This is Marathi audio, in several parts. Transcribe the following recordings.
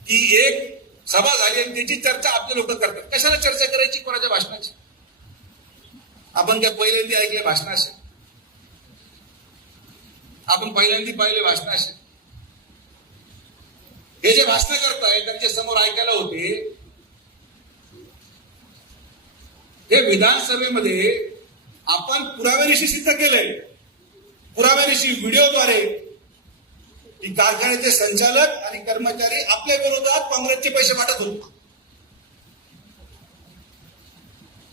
की एक सभा झाली आणि त्याची चर्चा आपले लोक करतात. कशाला चर्चा करायची कोणाच्या भाषणाची? आपण काय पहिल्यांदा ऐकले भाषण असेल? आपण पहिल्यांदा पाहिले भाषण असेल? हे जे भाषण करताय त्यांच्या समोर ऐकायला होते, हे विधानसभेमध्ये आपण पुराव्यानिशी सिद्ध केलंय. पुराव्यानिशी व्हिडिओद्वारे की कारखान्याचे संचालक आणि कर्मचारी आपल्या विरोधात काँग्रेसचे पैसे वाटत होते.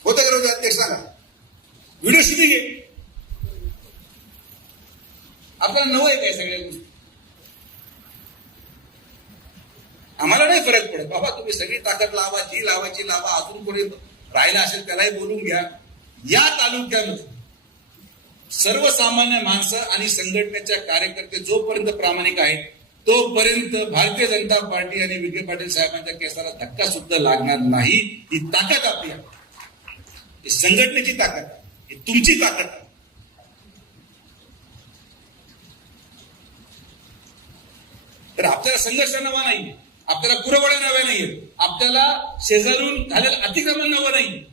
होतं विरोधात ते सांगा. व्हिडिओ शूटिंग आहे. आपल्याला नवं आहे काय सगळ्या गोष्टी? आम्हाला नाही फरक पडत बाबा, तुम्ही सगळी ताकद लावा, जी लावायची लावा. अजून कोणी राहिला असेल त्यालाही बोलून घ्या. या तालुक्यामध्ये सर्वसामान्य माणसं आणि संघटनेच्या कार्यकर्ते जोपर्यंत प्रामाणिक आहेत तोपर्यंत भारतीय जनता पार्टी आणि विखे पाटील साहेबांच्या केसाला धक्का सुद्धा लागणार नाही. ही ताकद आपली आहे, ही संघटनेची ताकद आहे, ही तुमची ताकद आहे. तर आपल्याला संघर्ष नवा नाही, आपल्याला कुरवड्या नव्या नाहीये, आपल्याला शेजारून झालेलं अतिक्रमण नवं नाही.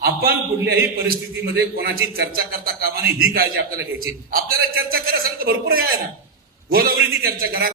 आपण कुठल्याही परिस्थितीमध्ये कोणाची चर्चा करता कामा नये, ही काळजी आपल्याला घ्यायची. आपल्याला चर्चा करायसारखं भरपूर काय आहे ना. गोदावरीची चर्चा करा,